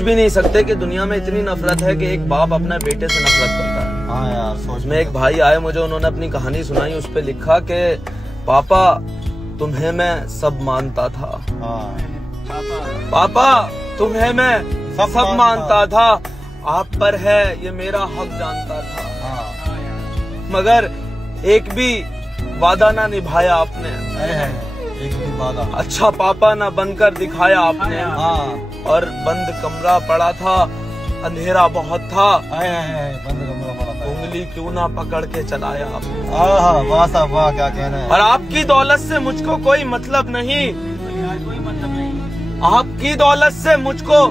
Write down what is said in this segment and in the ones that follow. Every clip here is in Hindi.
कुछ भी नहीं सकते कि दुनिया में इतनी नफरत है कि एक बाप अपने बेटे से नफरत करता है। हाँ यार, सोच में एक भाई आए मुझे, उन्होंने अपनी कहानी सुनाई, उस पे लिखा कि पापा तुम्हें मैं सब मानता था। पापा तुम्हें मैं सब मानता था, आप पर है ये मेरा हक जानता था, मगर एक भी वादा ना निभाया आपने, एक भी वादा अच्छा पापा ना बनकर दिखाया आपने। और बंद कमरा पड़ा था, अंधेरा बहुत था, बंद कमरा पड़ा था, उंगली क्यों ना पकड़ के चलाया आपने। वाह साहब वाह, क्या कहना है। और आपकी दौलत से मुझको कोई मतलब नहीं, आपकी दौलत से मुझको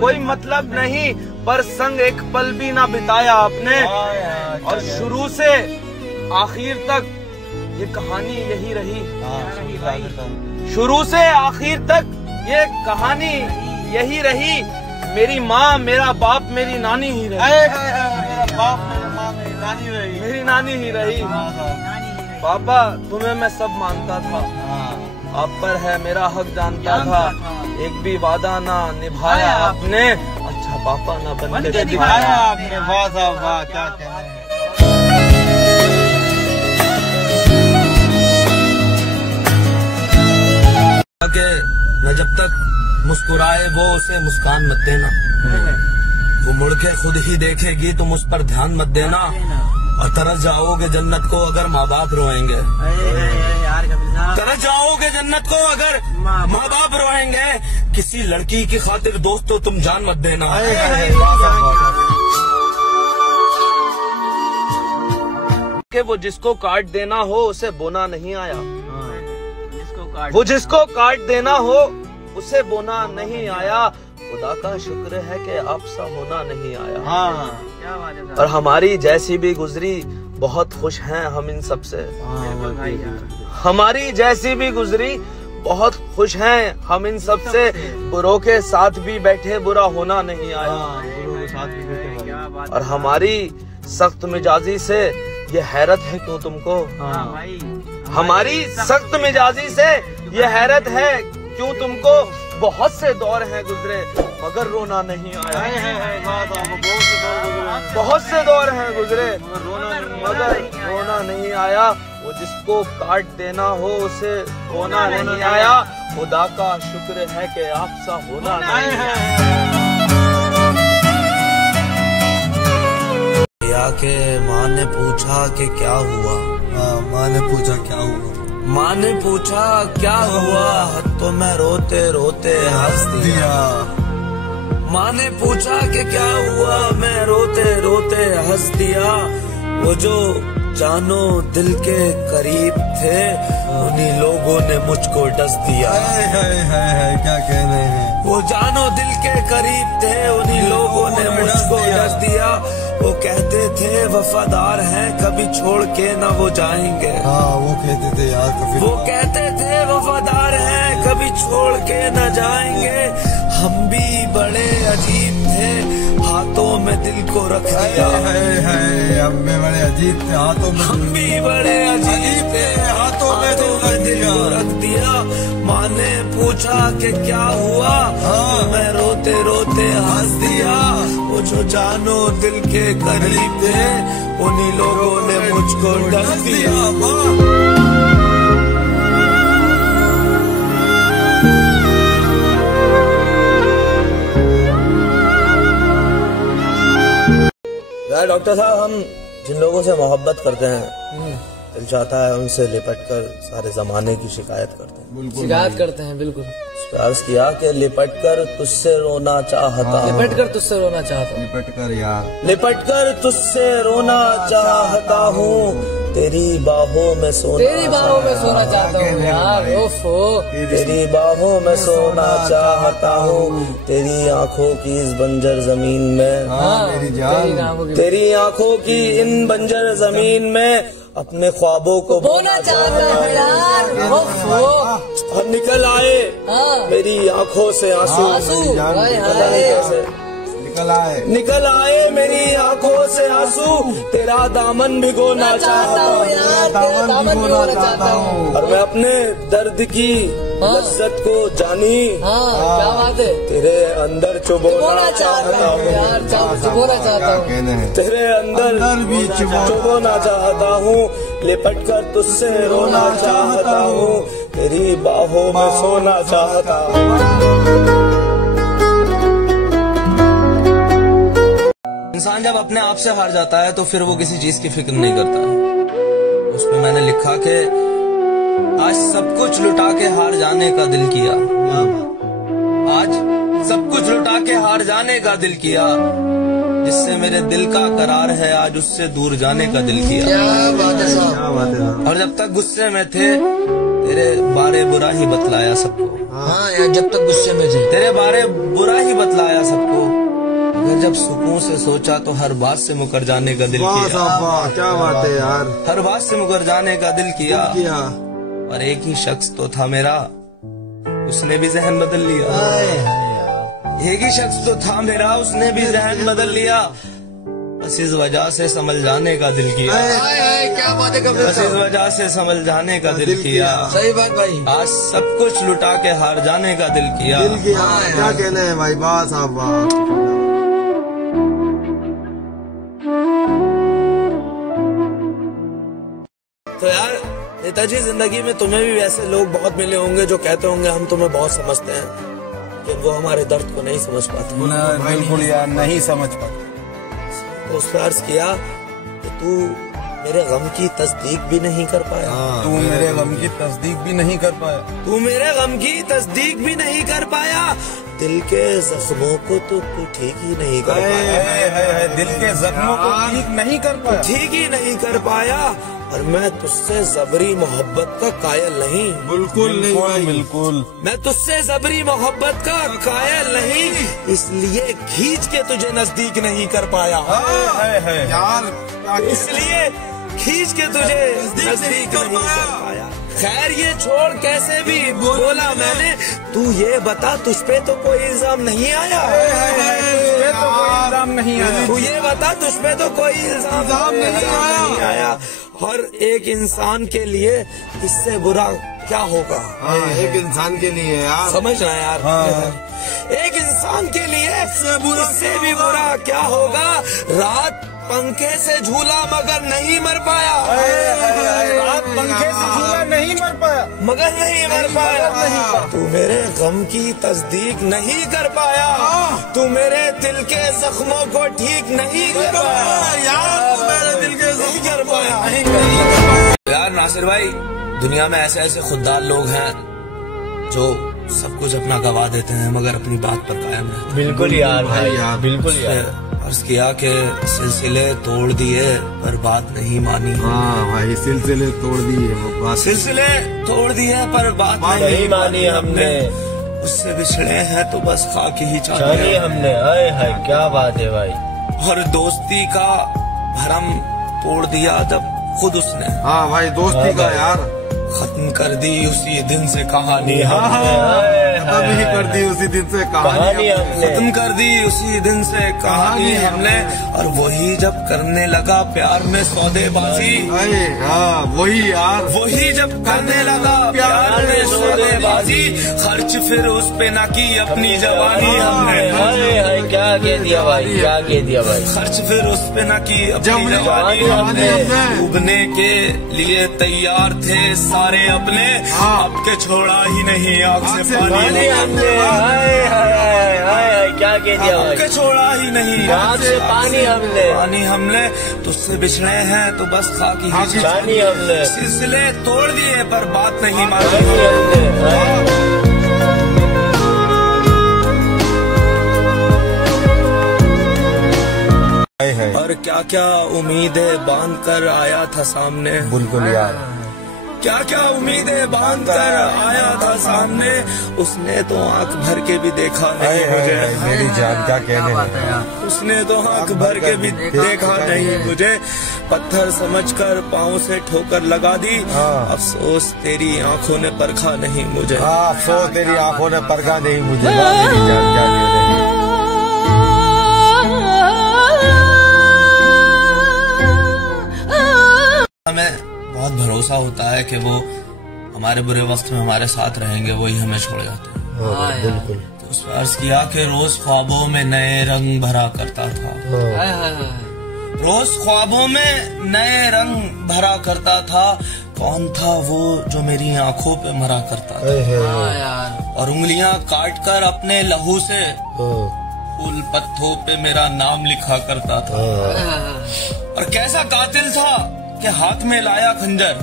कोई मतलब नहीं, पर संग एक पल भी ना बिताया आपने। और शुरू से आखिर तक ये कहानी यही रही, शुरू से आखिर तक ये कहानी यही रही। मेरी माँ, मेरा बाप, मेरी नानी ही रही, मेरा बाप, मेरी माँ, मेरी नानी रही, मेरी नानी ही रही। पापा तुम्हें मैं सब मानता था, आप पर है मेरा हक जानता था, एक भी वादा ना निभाया आपने, अच्छा पापा ना बन के दिखाया आपने। वाह साहब वाह, क्या कहना है। न जब तक मुस्कुराए वो उसे मुस्कान मत देना, वो मुड़ के खुद ही देखेगी तुम उस पर ध्यान मत देना, और तरस जाओगे जन्नत को अगर माँ बाप रोएंगे, तरस जाओगे जन्नत को अगर माँ बाप रोएंगे, किसी लड़की की खातिर दोस्तों तुम जान मत देना। कि वो जिसको काट देना हो उसे बोना नहीं आया, वो जिसको काट देना हो उसे बोना नहीं आया, खुदा का शुक्र है कि आपसा होना नहीं आया। क्या बात है। और हमारी जैसी भी गुजरी बहुत खुश हैं हम इन सब से, हमारी जैसी भी गुजरी बहुत खुश हैं हम इन सब से, बुरों के साथ भी बैठे बुरा होना नहीं आया। और हमारी सख्त मिजाजी से ये हैरत है क्यों तुमको, हमारी सख्त मिजाजी से ये हैरत है क्यों तुमको, बहुत से दौर हैं गुजरे मगर रोना नहीं आया, बहुत से दौर हैं गुजरे मगर रोना नहीं आया, वो जिसको काट देना हो उसे होना नहीं आया, खुदा का शुक्र है कि आपसा होना नहीं है। के माँ ने पूछा कि क्या हुआ, माँ ने पूछा क्या हुआ, माँ ने पूछा क्या हुआ, तो मैं रोते रोते हंस दिया। माँ ने पूछा कि क्या हुआ, मैं रोते रोते हंस दिया। वो जो जानो दिल के करीब थे उन्हीं लोगों ने मुझको डस दिया। क्या कह रहे हैं। वो जानो दिल के करीब थे उन्हीं लोगों ने मुझको डस दिया। वो कहते थे वफादार हैं कभी छोड़ के ना वो जाएंगे। वो कहते थे यार कभी, वो कहते थे वफादार हैं कभी छोड़ के ना जाएंगे। हम भी बड़े अजीब थे हाथों में दिल को रख दिया। हम भी बड़े अजीब थे हाथों में, हम भी बड़े अजीब थे हाथों में दिल को रख दिया। माँ ने पूछा कि क्या हुआ, मैं रोते रोते हंस दिया। वो जो जानो दिल के करीब थे उन्हीं लोगों ने मुझको डस दिया। डॉक्टर साहब, हम जिन लोगों से मोहब्बत करते हैं दिल चाहता है उनसे लिपट कर सारे जमाने की शिकायत करते हैं। शिकायत करते हैं बिल्कुल। अर्ज किया कि लिपट कर तुझसे रोना चाहता, लिपट कर तुझसे रोना चाहता हूँ, लिपट कर यार, लिपट कर तुझसे रोना चाहता हूँ। तेरी बाहों में सोना, तेरी बाहों में सोना चाहता हूँ यार। ओफो, तेरी बाहों में सोना चाहता हूँ। तेरी आँखों की इस बंजर जमीन में, तेरी आँखों की इन बंजर जमीन में अपने ख्वाबों को बोना चाहता हूँ यार। ओफो, और निकल आए मेरी आँखों से आंसू, आंसू, कैसे निकल आए मेरी आंखों से आंसू, तेरा दामन भिगोना चाहता हूँ यार, तेरा दामन भिगोना चाहता हूँ। और मैं अपने दर्द की लज्जत को जानी, क्या बात है, तेरे अंदर चुभोना चाहता हूँ यार, चुभोना चाहता हूँ, तेरे अंदर भी चुभोना चाहता हूँ, लिपट कर तुझसे रोना चाहता हूँ, तेरी बाहों में सोना चाहता हूँ। इंसान जब अपने आप से हार जाता है तो फिर वो किसी चीज की फिक्र नहीं करता। उसमें मैंने लिखा कि आज सब कुछ लुटा के हार जाने का दिल किया, आज सब कुछ लुटा के हार जाने का दिल किया, जिससे मेरे दिल का करार है आज उससे दूर जाने का दिल किया। क्या बात है साहब। और जब तक गुस्से में थे तेरे बारे बुरा ही बतलाया सबको। हाँ यार, जब तक गुस्से में थे तेरे बारे बुरा ही बतलाया सबको, अगर जब सुकून से सोचा तो हर बात से मुकर जाने का दिल किया। क्या बात है यार, हर बात से मुकर जाने का दिल किया। और एक ही शख्स तो था मेरा, उसने भी जहन बदल लिया। एक ही शख्स तो था मेरा, उसने भी जहन बदल लिया। बस इस वजह से समझ जाने का दिल किया। क्या बात है, बस इस वजह से समझ जाने का दिल किया। सही बात भाई। आज सब कुछ लुटा के हार जाने का दिल किया। क्या कहना है भाई, वाह साहब वाह। तो यार नेताजी, जिंदगी में तुम्हें भी वैसे लोग बहुत मिले होंगे जो कहते होंगे हम तुम्हें बहुत समझते हैं, लेकिन वो हमारे दर्द को नहीं समझ पाते। बिल्कुल यार, नहीं समझ पाते। तो उसने अर्ज किया कि तू मेरे गम की तस्दीक भी नहीं कर पाया। तू मेरे गम की तस्दीक भी नहीं कर पाया। तू मेरे गम की तस्दीक भी नहीं कर पाया। दिल के जख्मों को तो तू ठीक ही नहीं कर पाया। दिल के जख्मों को ठीक नहीं कर पाया। ठीक ही नहीं कर पाया। और मैं तुझसे जबरी मोहब्बत का कायल नहीं। बिल्कुल नहीं भाई, बिल्कुल। मैं तुझसे जबरी मोहब्बत का कायल नहीं, इसलिए खींच के तुझे नजदीक नहीं कर पाया। यार इसलिए खींच के तुझे नजदीक नहीं कर पाया। खैर ये छोड़, कैसे भी बोला मैंने, तू ये बता तुझ पे तो कोई इल्जाम नहीं आया। तू ये बता तुझ पे तो कोई इल्जाम नहीं आया। और एक इंसान के लिए इससे बुरा क्या होगा। एक इंसान के लिए यार, समझना यार। एक इंसान के लिए इससे भी बुरा क्या होगा। रात पंखे से झूला मगर नहीं मर पाया। रात पंखे से झूला नहीं मर पाया, मगर नहीं मर पाया। तू मेरे गम की तस्दीक नहीं कर पाया। तू मेरे दिल के जख्मों को ठीक नहीं कर पाया। यार तू मेरे दिल के नहीं कर पाया। यार नासिर भाई, दुनिया में ऐसे ऐसे खुददार लोग हैं जो सब कुछ अपना गवा देते हैं मगर अपनी बात पर कायम रहते हैं। बिल्कुल यार भाई, बिल्कुल यार। अर्ज किया कि सिलसिले तोड़ दिए पर बात नहीं मानी। हाँ भाई, सिलसिले तोड़ दिए, सिलसिले तोड़ दिए पर बात नहीं मानी हमने। उससे बिछड़े हैं तो बस खाक ही चाहिए हमने। हाय क्या बात है भाई। और दोस्ती का भरम तोड़ दिया जब खुद उसने। हाँ भाई, दोस्ती का यार खत्म कर दी उसी दिन से कहानी खत्म ही कर दी उसी दिन से कहानी हमने। खत्म कर दी उसी दिन से कहानी हमने। और वही जब करने लगा प्यार में सौदेबाजी। हाँ वही यार, वही जब करने लगा प्यार में सौदेबाजी। खर्च फिर उस पे ना की अपनी जवानी हमने। क्या कह दिया भाई, क्या कह दिया भाई। खर्च फिर उस पे ना की अपनी जवानी हमने। डूबने के लिए तैयार थे सारे अपने, अब के छोड़ा ही नहीं आग से पानी हमने। क्या कह दिया भाई, अब के छोड़ा ही नहीं आग से पानी हमने। तुझसे बिछड़े हैं तो बस खाकी ही पानी हमने। सिलसिले तोड़ दिए पर बात नहीं मानी। और क्या क्या उम्मीदें बांध कर आया था सामने। बिल्कुल यार, क्या क्या उम्मीदें बांध कर आया था सामने। उसने तो आंख भर के भी देखा नहीं मुझे। मेरी जान क्या कहने हैं। उसने तो आंख भर के भी देखा नहीं मुझे। पत्थर समझकर पाँव से ठोकर लगा दी। अफसोस तेरी आंखों ने परखा नहीं मुझे। अफसोस तेरी आंखों ने परखा नहीं मुझे। मेरी जान क्या कहने हैं। भरोसा होता है कि वो हमारे बुरे वक्त में हमारे साथ रहेंगे, वही हमें छोड़ जाते हैं। बिल्कुल। तो उस पर अर्ज किया कि रोज ख्वाबों में नए रंग भरा करता था, रोज ख्वाबों में नए रंग भरा करता था। कौन था वो जो मेरी आंखों पे मरा करता था और उंगलियां काट कर अपने लहू से फूल पत्थों पे मेरा नाम लिखा करता था। और कैसा कातिल था कि हाथ में लाया खंजर,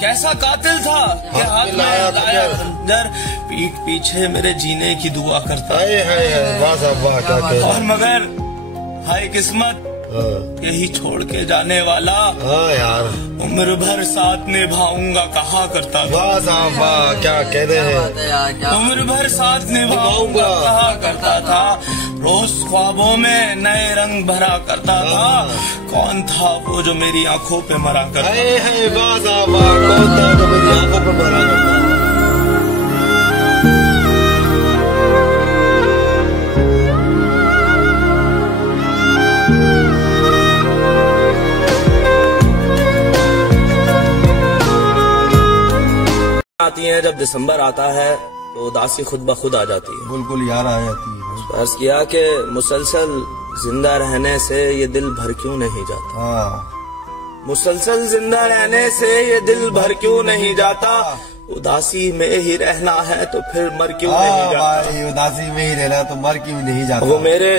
कैसा कातिल था कि हाथ में लाया खंजर, पीठ पीछे मेरे जीने की दुआ करता था। और मगर हाय किस्मत, यही छोड़ के जाने वाला यार उम्र भर साथ निभाऊंगा कहा करता था। वाह क्या कह रहे हैं, उम्र भर साथ निभाऊंगा कहा करता था। रोज ख्वाबों में नए रंग भरा करता था। कौन था वो जो मेरी आंखों पे मरा करता था? वाह कौन था जो मेरी आंखों पे मरा करता था? आती हैं जब दिसंबर आता है तो उदासी खुद ब खुद आ जाती है। बिल्कुल यार आ जाती है। अर्ज किया कि मुसलसल जिंदा रहने से ये दिल भर क्यों नहीं जाता, मुसलसल जिंदा रहने से ये दिल भर क्यों नहीं जाता। उदासी में ही रहना है तो फिर मर क्यों नहीं जाता, भाई उदासी में ही रहना तो मर क्यों नहीं जाता। वो मेरे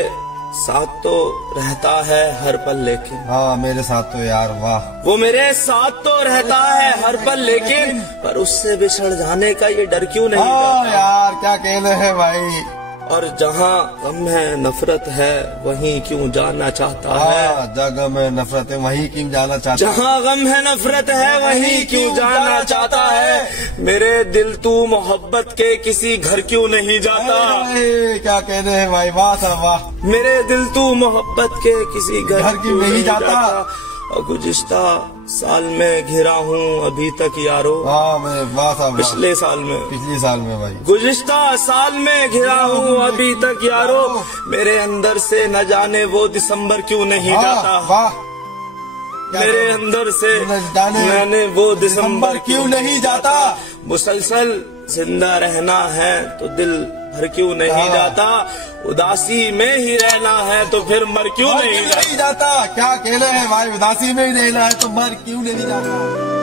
साथ तो रहता है हर पल लेकिन, मेरे साथ तो यार वाह, वो मेरे साथ तो रहता है हर पल लेकिन, पर उससे बिछड़ जाने का ये डर क्यों नहीं जाता। यार क्या कहना है भाई। और जहाँ गम है नफरत है वहीं क्यों जाना चाहता है, जगह में नफरत है वहीं क्यों जाना चाहता है। जहाँ गम है नफरत है वहीं क्यों जाना चाहता है। मेरे दिल तू मोहब्बत के किसी घर क्यों नहीं जाता। क्या कहने हैं भाई, वाह था वाह। मेरे दिल तू मोहब्बत के किसी घर क्यों नहीं जाता। और गुज़िश्ता साल में घिरा हूँ अभी तक यारो, मैं वाह पिछले साल में भाई, गुज़िश्ता साल में घिरा हूँ अभी तक यारो। मेरे अंदर से न जाने वो दिसंबर क्यों नहीं जाता, मेरे अंदर से न जाने वो दिसंबर क्यों नहीं जाता। मुसलसल जिंदा रहना है तो दिल भर क्यों नहीं जाता। उदासी में ही रहना है तो फिर मर क्यों नहीं जाता। क्या कहना है भाई, उदासी में ही रहना है तो मर क्यों नहीं जाता।